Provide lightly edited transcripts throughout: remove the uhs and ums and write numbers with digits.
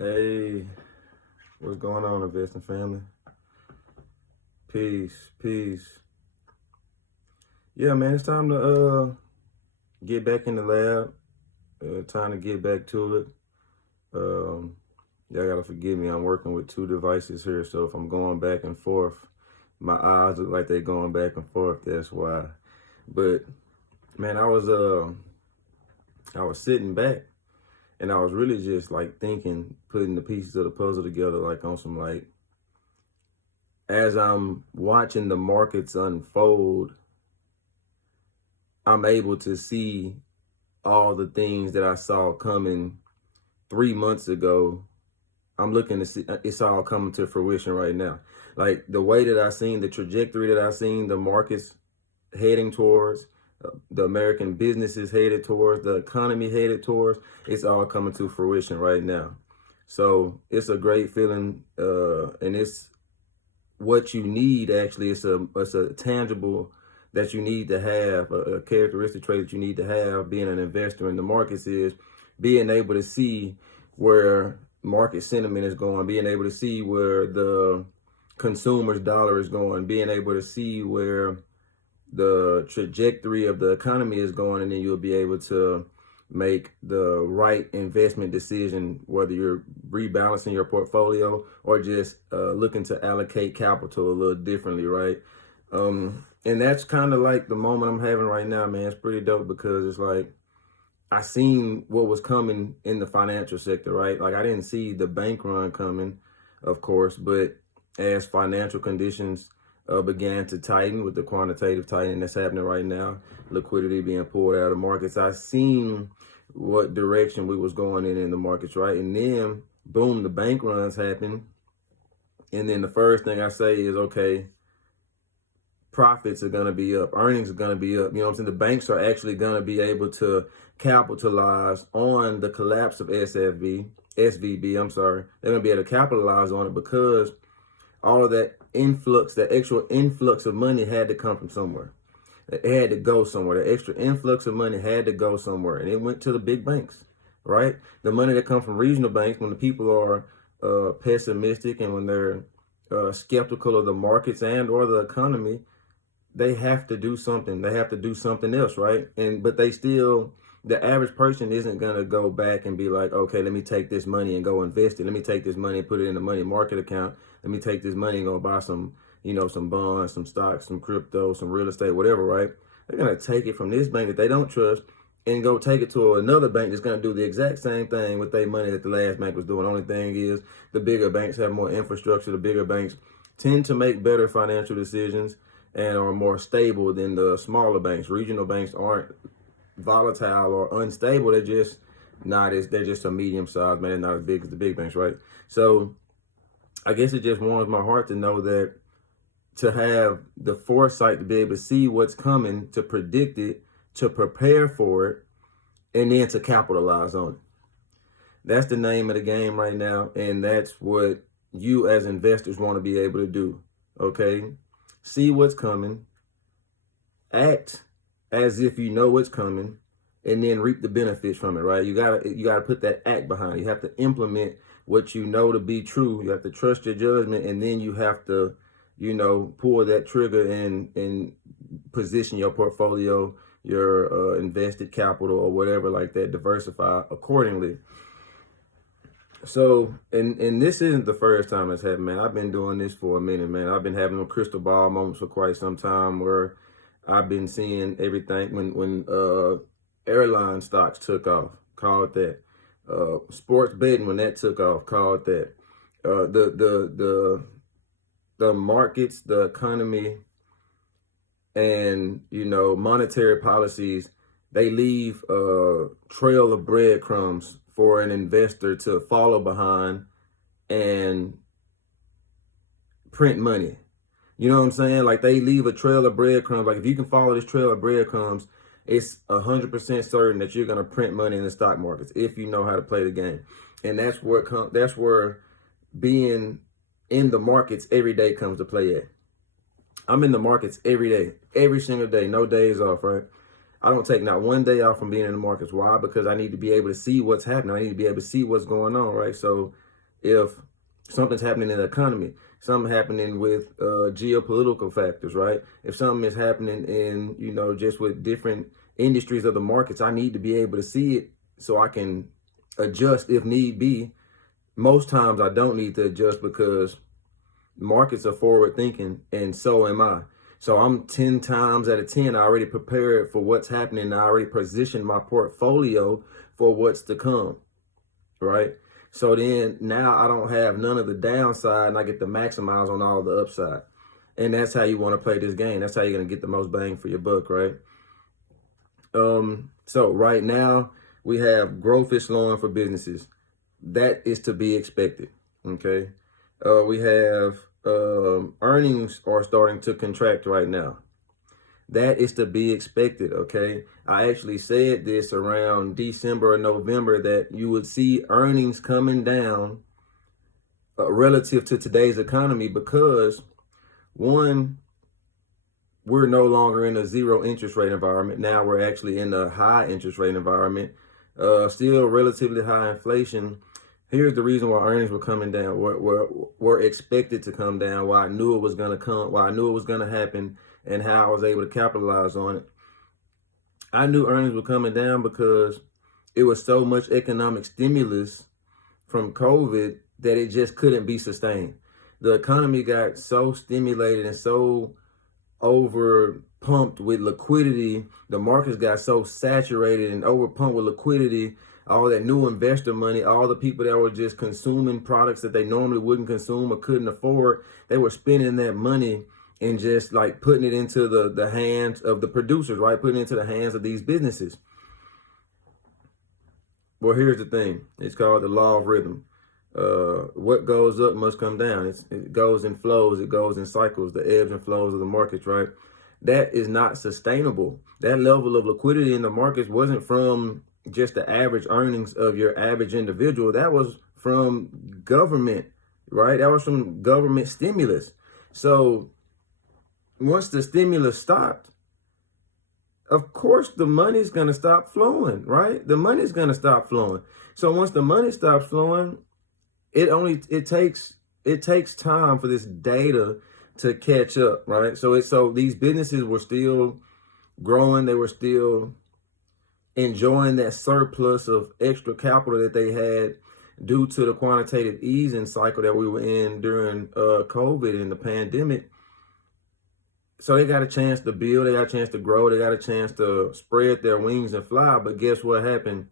Hey, what's going on, investing family? Peace, peace. Yeah, man, it's time to get back in the lab. Time to get back to it. Y'all gotta forgive me. I'm working with two devices here, so if I'm going back and forth, my eyes look like they're going back and forth. That's why. But man, I was sitting back and I was really just like thinking, putting the pieces of the puzzle together, like on some like as I'm watching the markets unfold, I'm able to see all the things that I saw coming 3 months ago. I'm looking to see it's all coming to fruition right now. Like the way that I seen the trajectory that I seen the markets heading towards, the American businesses headed towards, the economy headed towards, it's all coming to fruition right now. So it's a great feeling, and it's what you need. Actually, it's a tangible that you need to have, a characteristic trait that you need to have being an investor in the markets is being able to see where market sentiment is going, being able to see where the consumer's dollar is going, being able to see where the trajectory of the economy is going, and then you'll be able to make the right investment decision, whether you're rebalancing your portfolio or just looking to allocate capital a little differently, right? And that's kind of like the moment I'm having right now, man. It's pretty dope because it's like I seen what was coming in the financial sector, right? Like I didn't see the bank run coming, of course, but as financial conditions began to tighten with the quantitative tightening that's happening right now, liquidity being pulled out of the markets, I seen what direction we was going in the markets, right? And then boom, the bank runs happen. And then the first thing I say is, okay, profits are going to be up, earnings are going to be up. You know what I'm saying? The banks are actually going to be able to capitalize on the collapse of SVB, I'm sorry. They're going to be able to capitalize on it because all of that influx, that extra influx of money had to come from somewhere. It had to go somewhere. The extra influx of money had to go somewhere, and it went to the big banks, right? The money that comes from regional banks, when the people are pessimistic and when they're skeptical of the markets and or the economy, they have to do something. They have to do something else, right? But they still, the average person isn't gonna go back and be like, okay, let me take this money and go invest it. Let me take this money and put it in the money market account. Let me take this money and go buy some, some bonds, some stocks, some crypto, some real estate, whatever, right? They're gonna take it from this bank that they don't trust and go take it to another bank that's gonna do the exact same thing with their money that the last bank was doing. The only thing is the bigger banks have more infrastructure. The bigger banks tend to make better financial decisions and are more stable than the smaller banks. Regional banks aren't volatile or unstable. They're just they're just a medium size, man. They're not as big as the big banks, right? So I guess it just warms my heart to know that, to have the foresight to be able to see what's coming, to predict it, to prepare for it, and then to capitalize on it. That's the name of the game right now. And that's what you as investors want to be able to do. Okay? See what's coming, act as if you know what's coming, and then reap the benefits from it, right? You gotta put that act behind it. You have to implement what you know to be true. You have to trust your judgment, and then you have to, pull that trigger and position your portfolio, your invested capital or whatever like that, diversify accordingly. So, and this isn't the first time it's happened, man. I've been doing this for a minute, man. I've been having them crystal ball moments for quite some time where I've been seeing everything. When airline stocks took off, call it that. Sports betting, when that took off, call it that. The markets, the economy, and monetary policies, they leave a trail of breadcrumbs for an investor to follow behind and print money. You know what I'm saying? Like they leave a trail of breadcrumbs. Like if you can follow this trail of breadcrumbs, it's 100% certain that you're gonna print money in the stock markets if you know how to play the game. And that's where being in the markets every day comes to play at. I'm in the markets every day, every single day, no days off, right? I don't take not one day off from being in the markets. Why? Because I need to be able to see what's happening. I need to be able to see what's going on, right? So if something's happening in the economy, something happening with geopolitical factors, right? If something is happening in, just with different industries of the markets, I need to be able to see it so I can adjust if need be. Most times I don't need to adjust because markets are forward thinking, and so am I. So I'm 10 times out of 10 I already prepared for what's happening. I already positioned my portfolio for what's to come, right? So then now I don't have none of the downside, and I get to maximize on all the upside. And that's how you want to play this game. That's how you're going to get the most bang for your buck, right? So right now we have growth is slowing for businesses. That is to be expected. Okay. We have earnings are starting to contract right now. That is to be expected. Okay. I actually said this around December or November that you would see earnings coming down relative to today's economy because, one, we're no longer in a zero interest rate environment. Now we're actually in a high interest rate environment, still relatively high inflation. Here's the reason why earnings were coming down, were expected to come down, why I knew it was going to come, why I knew it was going to happen, and how I was able to capitalize on it. I knew earnings were coming down because it was so much economic stimulus from COVID that it just couldn't be sustained. The economy got so stimulated and so over pumped with liquidity. The markets got so saturated and over pumped with liquidity, all that new investor money, all the people that were just consuming products that they normally wouldn't consume or couldn't afford, they were spending that money and just like putting it into the hands of the producers, right? Putting it into the hands of these businesses. Well, here's the thing. It's called the law of rhythm. What goes up must come down. It goes in flows. It goes in cycles, the ebbs and flows of the markets, right? That is not sustainable. That level of liquidity in the markets wasn't from just the average earnings of your average individual. That was from government, right? That was from government stimulus. So once the stimulus stopped, of course the money's going to stop flowing, right? The money's going to stop flowing. So once the money stops flowing, it takes time for this data to catch up, right? So these businesses were still growing, they were still enjoying that surplus of extra capital that they had due to the quantitative easing cycle that we were in during COVID and the pandemic. So they got a chance to build, they got a chance to grow, they got a chance to spread their wings and fly. But guess what happened?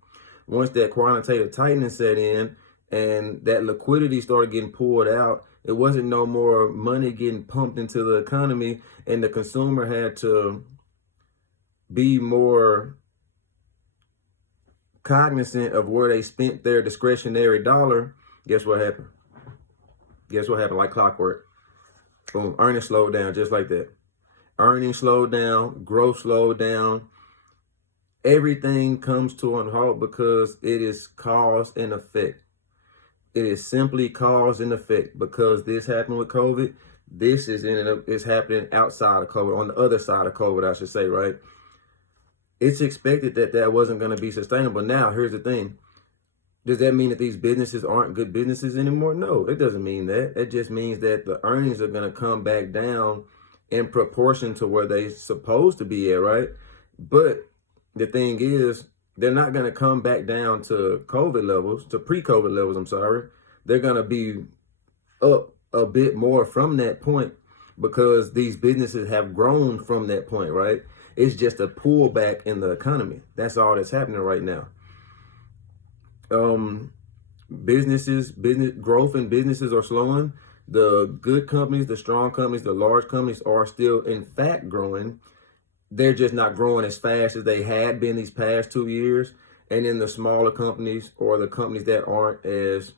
Once that quantitative tightening set in and that liquidity started getting poured out, it wasn't no more money getting pumped into the economy, and the consumer had to be more cognizant of where they spent their discretionary dollar. Guess what happened? Guess what happened? Like clockwork. Boom. Earnings slowed down just like that. Earnings slowed down. Growth slowed down. Everything comes to a halt because it is cause and effect. It is simply cause and effect. Because this happened with COVID, this is happening outside of COVID, on the other side of COVID, I should say, right? It's expected that wasn't going to be sustainable. Now, here's the thing. Does that mean that these businesses aren't good businesses anymore? No, it doesn't mean that. It just means that the earnings are going to come back down in proportion to where they're supposed to be at, right? But the thing is, they're not going to come back down to COVID levels, to pre-COVID levels, I'm sorry. They're going to be up a bit more from that point because these businesses have grown from that point, right? It's just a pullback in the economy. That's all that's happening right now. Business growth in businesses are slowing. The good companies, the strong companies, the large companies are still in fact growing. They're just not growing as fast as they had been these past 2 years. And then the smaller companies, or the companies that aren't as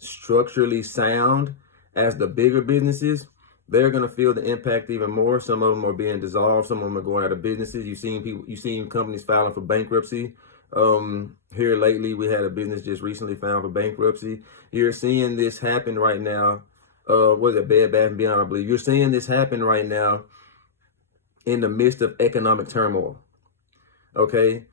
structurally sound as the bigger businesses, they're going to feel the impact even more. Some of them are being dissolved. Some of them are going out of businesses. You've seen companies filing for bankruptcy. Here lately, we had a business just recently filed for bankruptcy. You're seeing this happen right now. Was it Bed Bath & Beyond, I believe. You're seeing this happen right now in the midst of economic turmoil. Okay?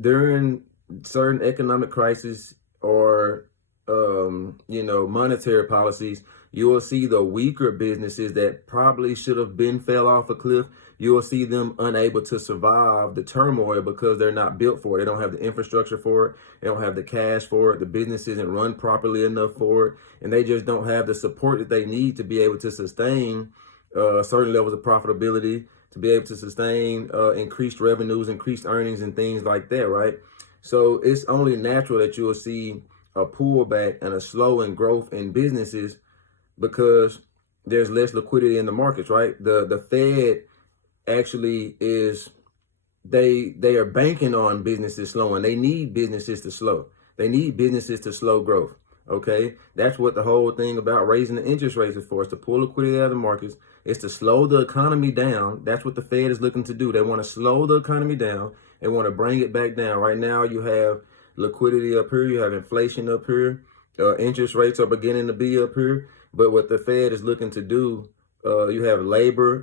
During certain economic crises or monetary policies, you will see the weaker businesses that probably should have been fell off a cliff. You will see them unable to survive the turmoil because they're not built for it. They don't have the infrastructure for it. They don't have the cash for it. The business isn't run properly enough for it. And they just don't have the support that they need to be able to sustain certain levels of profitability, to be able to sustain increased revenues, increased earnings, and things like that, right? So it's only natural that you will see a pullback and a slowing growth in businesses because there's less liquidity in the markets, right? The Fed actually is, they are banking on businesses slowing. They need businesses to slow. They need businesses to slow growth. Okay, that's what the whole thing about raising the interest rates is for. It's to pull liquidity out of the markets. It's to slow the economy down. That's what the Fed is looking to do. They want to slow the economy down. They want to bring it back down. Right now, you have liquidity up here. You have inflation up here. Interest rates are beginning to be up here. But what the Fed is looking to do, you have labor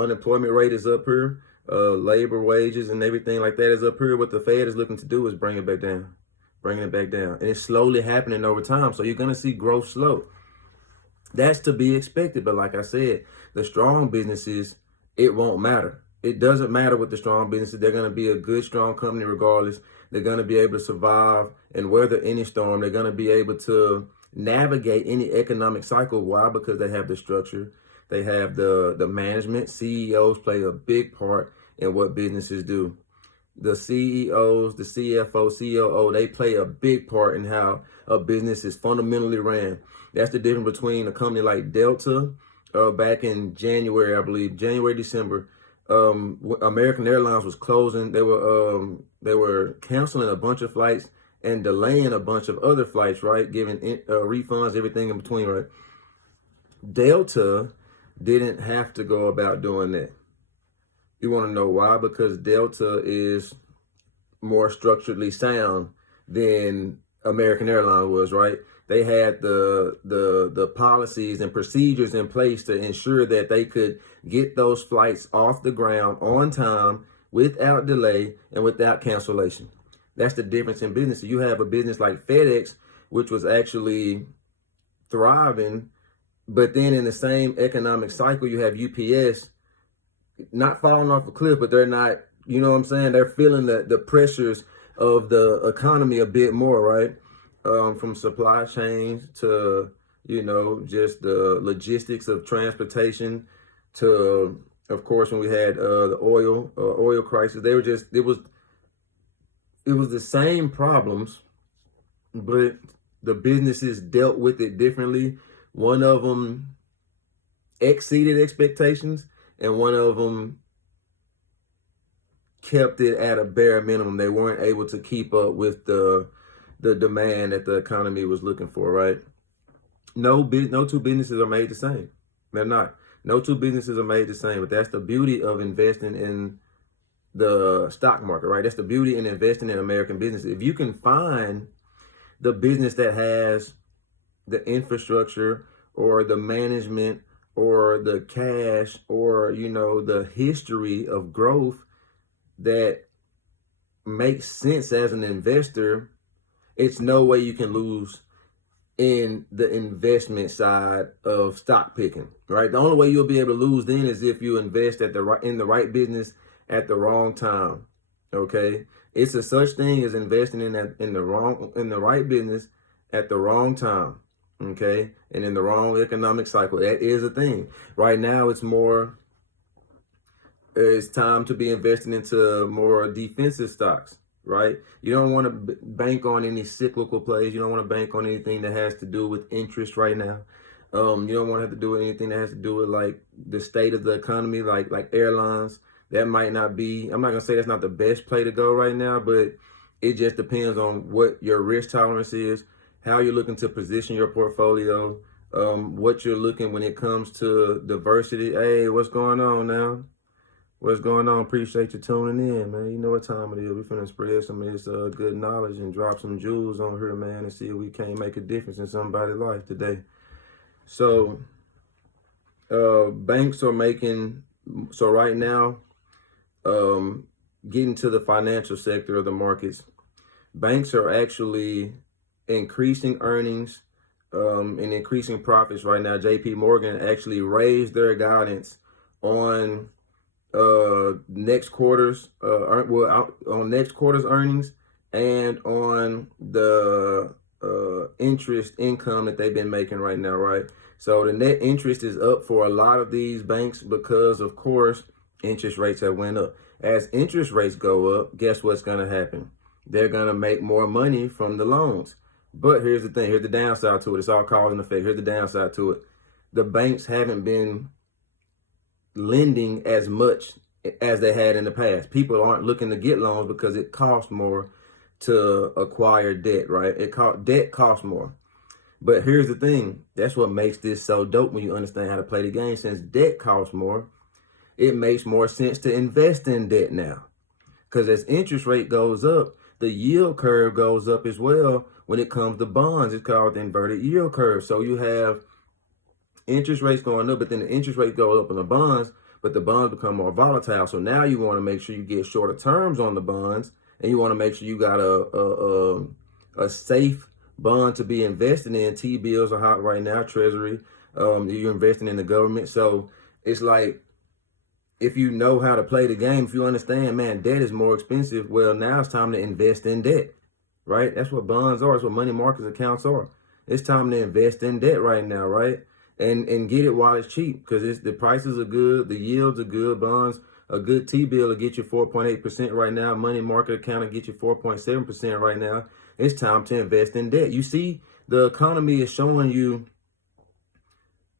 unemployment rate is up here. Labor wages and everything like that is up here. What the Fed is looking to do is bring it back down. Bringing it back down. And it's slowly happening over time. So you're going to see growth slow. That's to be expected. But like I said, the strong businesses, it won't matter. It doesn't matter with the strong businesses. They're going to be a good, strong company regardless. They're going to be able to survive and weather any storm. They're going to be able to navigate any economic cycle. Why? Because they have the structure. They have the management. CEOs play a big part in what businesses do. The CEOs, the CFO, COO, they play a big part in how a business is fundamentally ran. That's the difference between a company like Delta back in January, I believe, January, December. American Airlines was closing. They were canceling a bunch of flights and delaying a bunch of other flights, right? Giving refunds, everything in between, right? Delta didn't have to go about doing that. You want to know why? Because Delta is more structurally sound than American Airlines was, right? They had the policies and procedures in place to ensure that they could get those flights off the ground on time, without delay, and without cancellation. That's the difference in business. You have a business like FedEx, which was actually thriving, but then in the same economic cycle, you have UPS, not falling off a cliff, but they're not, you know what I'm saying? They're feeling the pressures of the economy a bit more, right? From supply chains to, just the logistics of transportation to, of course, when we had the oil crisis, they were just, it was the same problems, but the businesses dealt with it differently. One of them exceeded expectations, and one of them kept it at a bare minimum. They weren't able to keep up with the demand that the economy was looking for, right? No two businesses are made the same. They're not. No two businesses are made the same, but that's the beauty of investing in the stock market, right? That's the beauty in investing in American business. If you can find the business that has the infrastructure or the management or the cash or, the history of growth that makes sense as an investor, it's no way you can lose in the investment side of stock picking, right? The only way you'll be able to lose then is if you invest in the right business at the wrong time. Okay, it's a such thing as investing in the right business at the wrong time. Okay, and in the wrong economic cycle. That is a thing. Right now, it's time to be investing into more defensive stocks, right? You don't want to bank on any cyclical plays. You don't want to bank on anything that has to do with interest right now. You don't want to have to do anything that has to do with like the state of the economy, like airlines. That might not be, I'm not going to say that's not the best play to go right now, but it just depends on what your risk tolerance is, how you're looking to position your portfolio, what you're looking when it comes to diversity. Hey, what's going on now? What's going on? Appreciate you tuning in, man. You know what time it is. We're finna spread some of this good knowledge and drop some jewels on here, man, and see if we can't make a difference in somebody's life today. So, banks are so right now, getting to the financial sector of the markets, banks are actually increasing earnings and increasing profits right now. JP Morgan actually raised their guidance on next quarter's on next quarter's earnings and on the interest income that they've been making right now, right? So the net interest is up for a lot of these banks because, of course, interest rates have went up. As interest rates go up, guess what's going to happen? They're going to make more money from the loans. But here's the thing. Here's the downside to it. It's all cause and effect. Here's the downside to it. The banks haven't been lending as much as they had in the past. People aren't looking to get loans because it costs more to acquire debt, right? Debt costs more. But here's the thing. That's what makes this so dope when you understand how to play the game. Since debt costs more, it makes more sense to invest in debt now. Because as interest rate goes up, the yield curve goes up as well. When it comes to bonds, it's called the inverted yield curve. So you have interest rates going up, but then the interest rate goes up on the bonds, but the bonds become more volatile. So now you want to make sure you get shorter terms on the bonds, and you want to make sure you got a safe bond to be invested in. T-bills are hot right now, Treasury. You're investing in the government. So it's like, if you know how to play the game, if you understand, man, debt is more expensive, well, now it's time to invest in debt, right? That's what bonds are. That's what money market accounts are. It's time to invest in debt right now, right? And get it while it's cheap, because the prices are good, the yields are good. Bonds, a good T-bill will get you 4.8% right now. Money market account will get you 4.7% right now. It's time to invest in debt. You see, the economy is showing you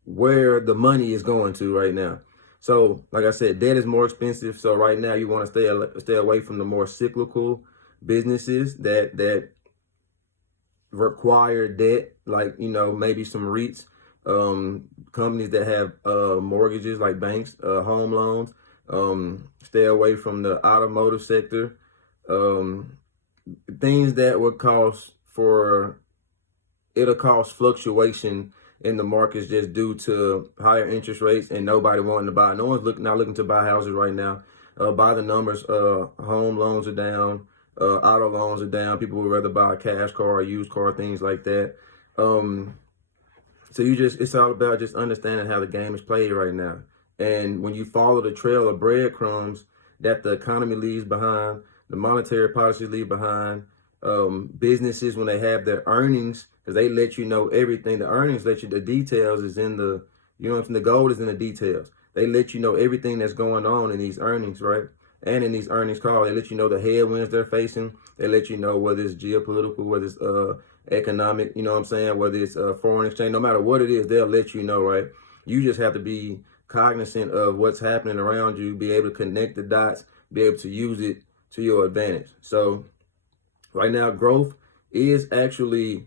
where the money is going to right now. So, like I said, debt is more expensive. So right now, you want to stay away from the more cyclical businesses that require debt, like, you know, maybe some REITs, companies that have mortgages like banks, home loans. Stay away from the automotive sector. Things that would it'll cause fluctuation in the markets just due to higher interest rates and nobody wanting to buy. No one's not looking to buy houses right now. By the numbers, home loans are down, auto loans are down. People would rather buy a cash car or a used car, things like that. So it's all about just understanding how the game is played right now. And when you follow the trail of breadcrumbs that the economy leaves behind, the monetary policies leave behind, businesses, when they have their earnings, because they let you know everything. The earnings let you, the details is in the, you know what I'm saying? The gold is in the details. They let you know everything that's going on in these earnings, right? And in these earnings calls, they let you know the headwinds they're facing. They let you know whether it's geopolitical, whether it's economic, you know what I'm saying? Whether it's foreign exchange, no matter what it is, they'll let you know, right? You just have to be cognizant of what's happening around you, be able to connect the dots, be able to use it to your advantage. So right now, growth is actually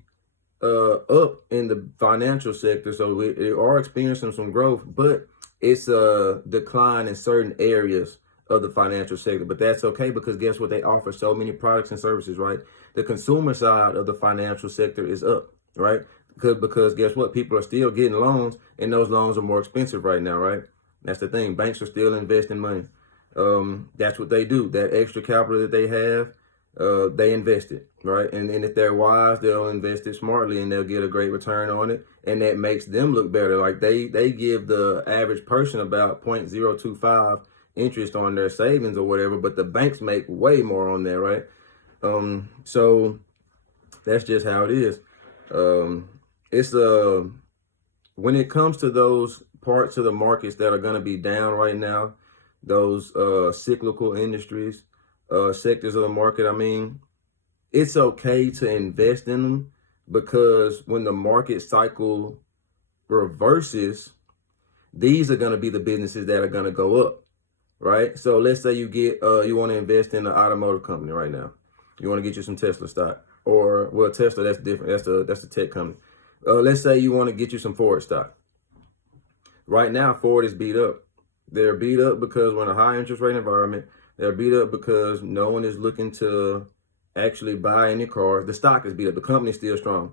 up in the financial sector. So we are experiencing some growth, but it's a decline in certain areas of the financial sector. But that's okay, because guess what? They offer so many products and services, right? The consumer side of the financial sector is up, right? Because guess what? People are still getting loans, and those loans are more expensive right now, right? That's the thing. Banks are still investing money. That's what they do. That extra capital that they have, they invest it, right? And if they're wise, they'll invest it smartly, and they'll get a great return on it. And that makes them look better. Like they give the average person about 0.025 interest on their savings or whatever, but the banks make way more on that, right? So that's just how it is. It's when it comes to those parts of the markets that are going to be down right now, those cyclical industries, sectors of the market, I mean, it's okay to invest in them, because when the market cycle reverses, these are going to be the businesses that are going to go up, right? So let's say you want to invest in an automotive company right now. You want to get you some Tesla stock, or, well, Tesla, that's different. That's the tech company. Let's say you want to get you some Ford stock. Right now, Ford is beat up. They're beat up because we're in a high interest rate environment. They're beat up because no one is looking to actually buy any cars. The stock is beat up. The company's still strong.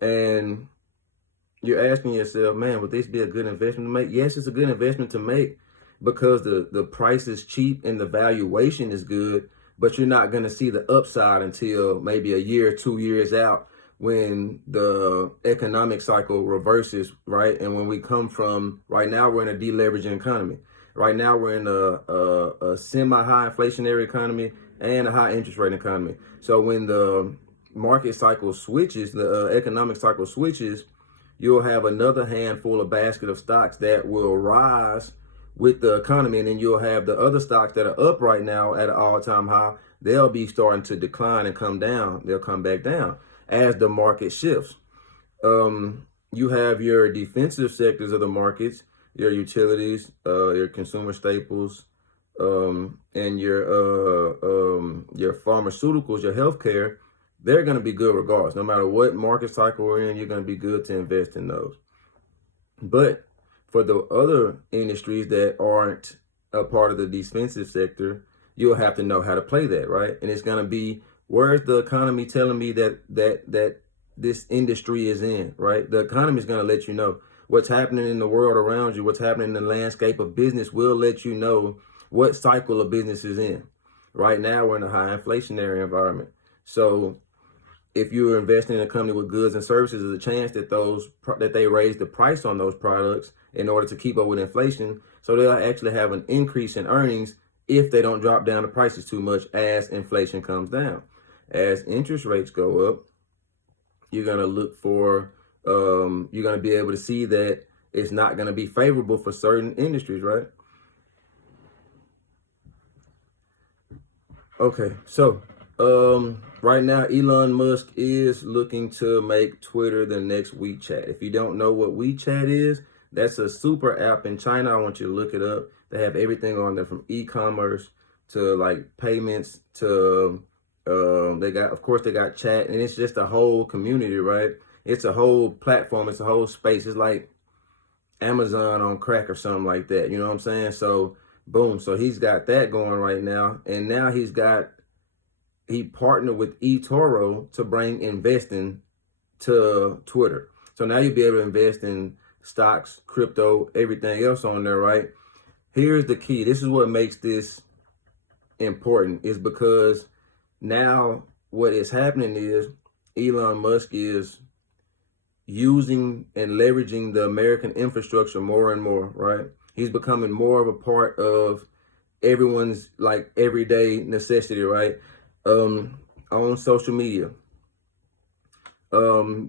And you're asking yourself, man, would this be a good investment to make? Yes, it's a good investment to make, because the price is cheap and the valuation is good. but you're not going to see the upside until maybe a year, 2 years out, when the economic cycle reverses, right? And when we come from, right now we're in a deleveraging economy. Right now we're in a semi-high inflationary economy and a high interest rate economy. So when the market cycle switches, the economic cycle switches, you'll have another handful of basket of stocks that will rise with the economy, and then you'll have the other stocks that are up right now at an all-time high. They'll be starting to decline and come down. They'll come back down as the market shifts. You have your defensive sectors of the markets, your utilities, your consumer staples, and your pharmaceuticals, your healthcare. They're going to be good regardless. No matter what market cycle we're in, you're going to be good to invest in those. But for the other industries that aren't a part of the defensive sector, you'll have to know how to play that, right? And it's going to be, where's the economy telling me that this industry is in, right? The economy is going to let you know what's happening in the world around you, what's happening in the landscape of business will let you know what cycle of business is in. Right now, we're in a high inflationary environment. So if you're investing in a company with goods and services, there's a chance that they raise the price on those products in order to keep up with inflation. So they'll actually have an increase in earnings if they don't drop down the prices too much as inflation comes down. As interest rates go up, you're going to look for, you're going to be able to see that it's not going to be favorable for certain industries, right? Okay, so right now, Elon Musk is looking to make Twitter the next WeChat. If you don't know what WeChat is, that's a super app in China. I want you to look it up. They have everything on there from e-commerce to like payments to of course they got chat, and it's just a whole community, right? It's a whole platform. It's a whole space. It's like Amazon on crack or something like that. You know what I'm saying? So boom. So he's got that going right now. And now he partnered with eToro to bring investing to Twitter. So now you'll be able to invest in stocks, crypto, everything else on there, right? Here's the key. This is what makes this important, is because now what is happening is Elon Musk is using and leveraging the American infrastructure more and more, right? He's becoming more of a part of everyone's like everyday necessity, right? On social media.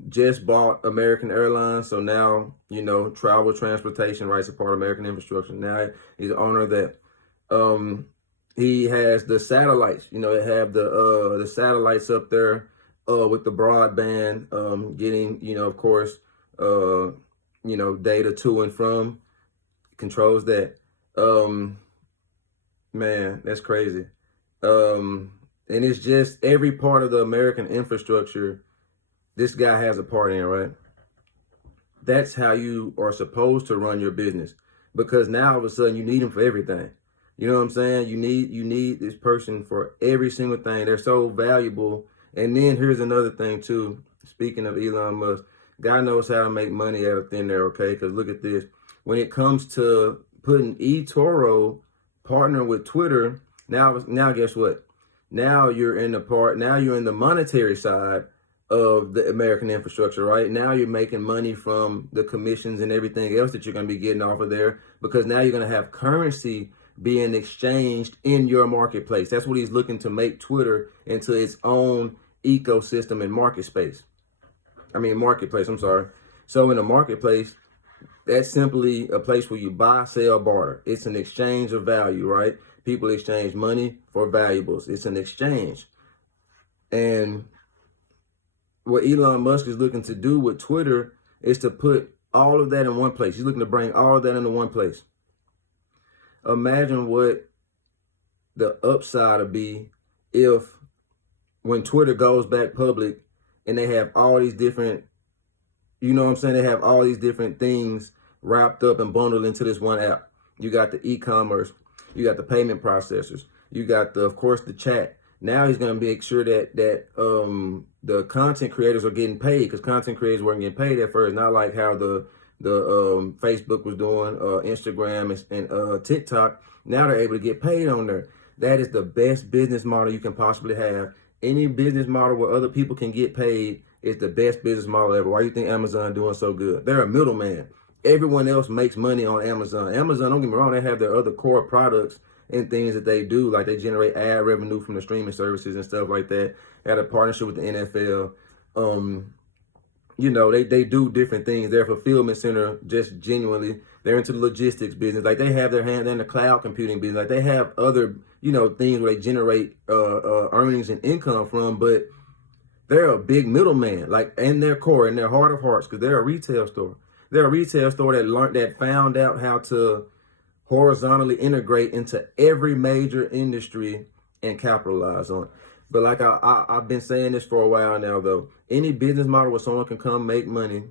Just bought American Airlines, so now, you know, travel, transportation rights are part of American infrastructure. Now he's the owner of that. He has the satellites, you know, they have the satellites up there with the broadband, getting, you know, of course, you know, data to and from, controls that. Man, that's crazy. And it's just every part of the American infrastructure, this guy has a part in, right? That's how you are supposed to run your business, because now all of a sudden you need him for everything. You know what I'm saying? You need this person for every single thing. They're so valuable. And then here's another thing too. Speaking of Elon Musk, guy knows how to make money out of thin air, okay? Because look at this. When it comes to putting eToro partner with Twitter, now guess what? Now you're in the monetary side of the American infrastructure, right? Now you're making money from the commissions and everything else that you're going to be getting off of there, because now you're going to have currency being exchanged in your marketplace. That's what he's looking to make Twitter into its own ecosystem and marketplace. I'm sorry. So in a marketplace, that's simply a place where you buy, sell, barter. It's an exchange of value, right? People exchange money for valuables. It's an exchange. And what Elon Musk is looking to do with Twitter is to put all of that in one place. He's looking to bring all of that into one place. Imagine what the upside would be if, when Twitter goes back public and they have all these different, you know what I'm saying? They have all these different things wrapped up and bundled into this one app. You got the e-commerce, you got the payment processors, you got of course the chat. Now he's going to make sure that the content creators are getting paid, because content creators weren't getting paid at first. Not like how the Facebook was doing, Instagram and TikTok. Now they're able to get paid on there. That is the best business model you can possibly have. Any business model where other people can get paid is the best business model ever. Why do you think Amazon doing so good? They're a middleman. Everyone else makes money on Amazon. Amazon, don't get me wrong, they have their other core products and things that they do, like they generate ad revenue from the streaming services and stuff like that. They had a partnership with the NFL. You know, they do different things. Their fulfillment center, just genuinely, they're into the logistics business. Like they have their hand in the cloud computing business. Like they have other, you know, things where they generate earnings and income from, but they're a big middleman, like in their core, in their heart of hearts, because they're a retail store. They're a retail store that found out how to horizontally integrate into every major industry and capitalize on it. But like I've been saying this for a while now, though, any business model where someone can come make money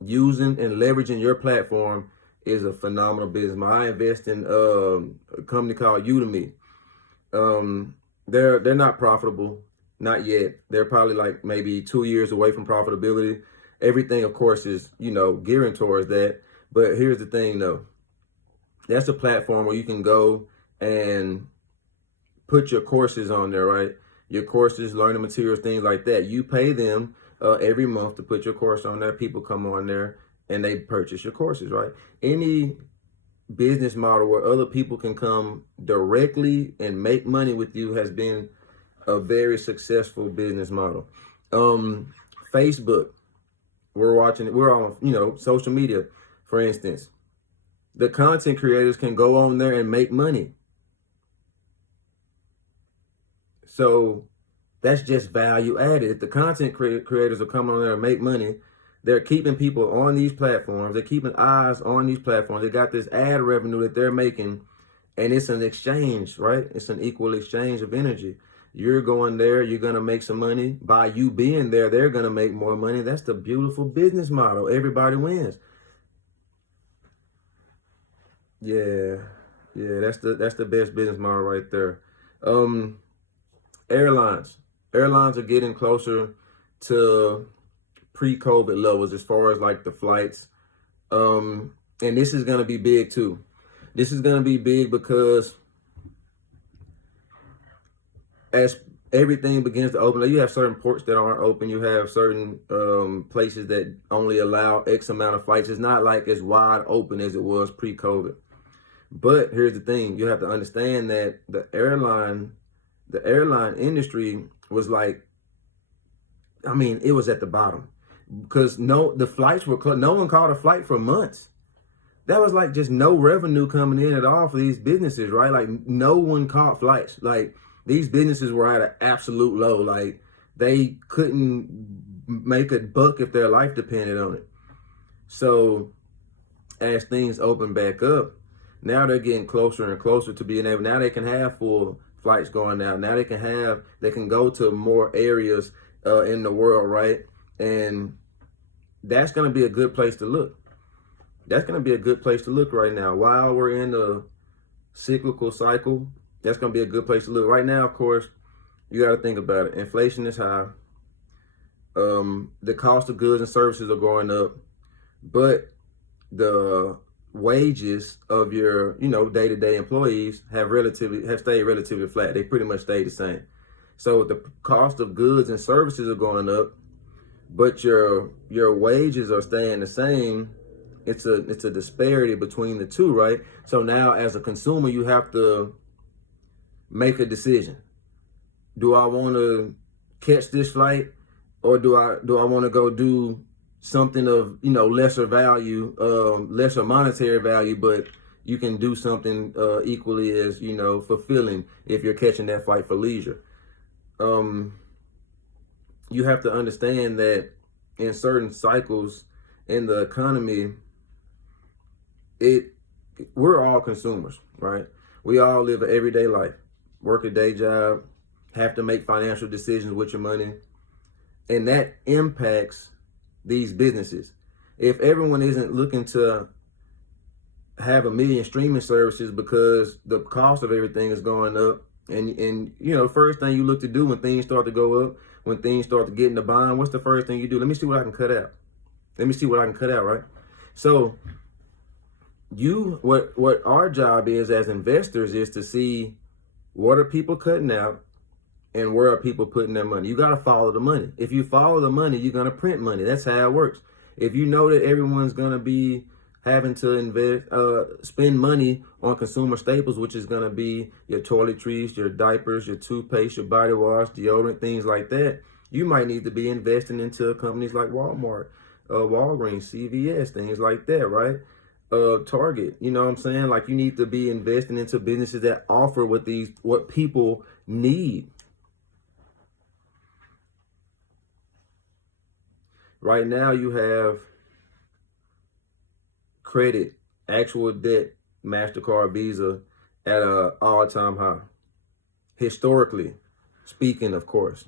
using and leveraging your platform is a phenomenal business model. I invest in a company called Udemy. They're not profitable, not yet. They're probably like maybe 2 years away from profitability. Everything, of course, is, you know, gearing towards that. But here's the thing, though. That's a platform where you can go and put your courses on there, right? Your courses, learning materials, things like that. You pay them every month to put your course on there. People come on there and they purchase your courses, right? Any business model where other people can come directly and make money with you has been a very successful business model. Facebook, we're on, you know, social media, for instance. The content creators can go on there and make money. So that's just value added. If the content creators are coming on there and make money, they're keeping people on these platforms. They're keeping eyes on these platforms. They got this ad revenue that they're making, and it's an exchange, right? It's an equal exchange of energy. You're going there, you're going to make some money. By you being there, they're going to make more money. That's the beautiful business model. Everybody wins. Yeah, that's the best business model right there. Airlines are getting closer to pre-COVID levels as far as like the flights. And this is going to be big too. This is going to be big because as everything begins to open, you have certain ports that aren't open. You have certain places that only allow X amount of flights. It's not like as wide open as it was pre-COVID. But here's the thing. You have to understand that the airline industry was like, I mean, it was at the bottom because the flights were closed. No one caught a flight for months. That was like just no revenue coming in at all for these businesses, right? Like no one caught flights. Like these businesses were at an absolute low. Like they couldn't make a buck if their life depended on it. So as things open back up, now they're getting closer and closer to being able, now they can have full flights going out. Now they can go to more areas in the world, right? And that's going to be a good place to look. That's going to be a good place to look right now. While we're in the cyclical cycle, that's going to be a good place to look. Right now, of course, you got to think about it. Inflation is high. The cost of goods and services are going up, but the wages of your, you know, day-to-day employees have stayed relatively flat. They pretty much stayed the same. So the cost of goods and services are going up, but your wages are staying the same. It's a disparity between the two, right? So now as a consumer, you have to make a decision. Do I want to catch this flight, or do I want to go do something of, you know, lesser value, lesser monetary value, but you can do something equally as, you know, fulfilling if you're catching that flight for leisure. You have to understand that in certain cycles in the economy, we're all consumers, right? We all live an everyday life, work a day job, have to make financial decisions with your money, and that impacts these businesses. If everyone isn't looking to have a million streaming services because the cost of everything is going up, and you know, first thing you look to do when things start to go up, when things start to get in the bind, what's the first thing you do? Let me see what I can cut out. Let me see what I can cut out, right? So what our job is as investors is to see What are people cutting out? And where are people putting their money? You got to follow the money. If you follow the money, you're going to print money. That's how it works. If you know that everyone's going to be having to spend money on consumer staples, which is going to be your toiletries, your diapers, your toothpaste, your body wash, deodorant, things like that, you might need to be investing into companies like Walmart, Walgreens, CVS, things like that, right? Target, you know what I'm saying? Like, you need to be investing into businesses that offer what people need. Right now, you have credit, actual debt, MasterCard, Visa at an all-time high. Historically speaking, of course.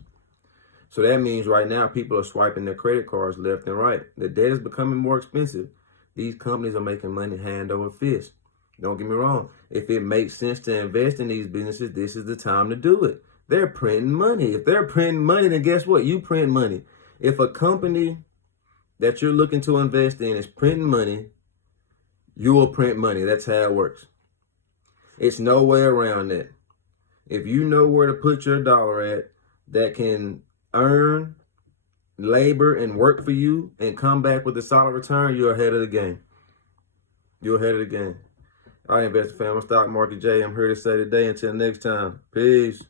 So that means right now people are swiping their credit cards left and right. The debt is becoming more expensive. These companies are making money hand over fist. Don't get me wrong. If it makes sense to invest in these businesses, this is the time to do it. They're printing money. If they're printing money, then guess what? You print money. If a company that you're looking to invest in is printing money, you will print money. That's how it works. It's no way around that. If you know where to put your dollar at that can earn, labor, and work for you and come back with a solid return, you're ahead of the game. You're ahead of the game. All right, investor fam, I'm Stock Market J. I'm here to say today, until next time, peace.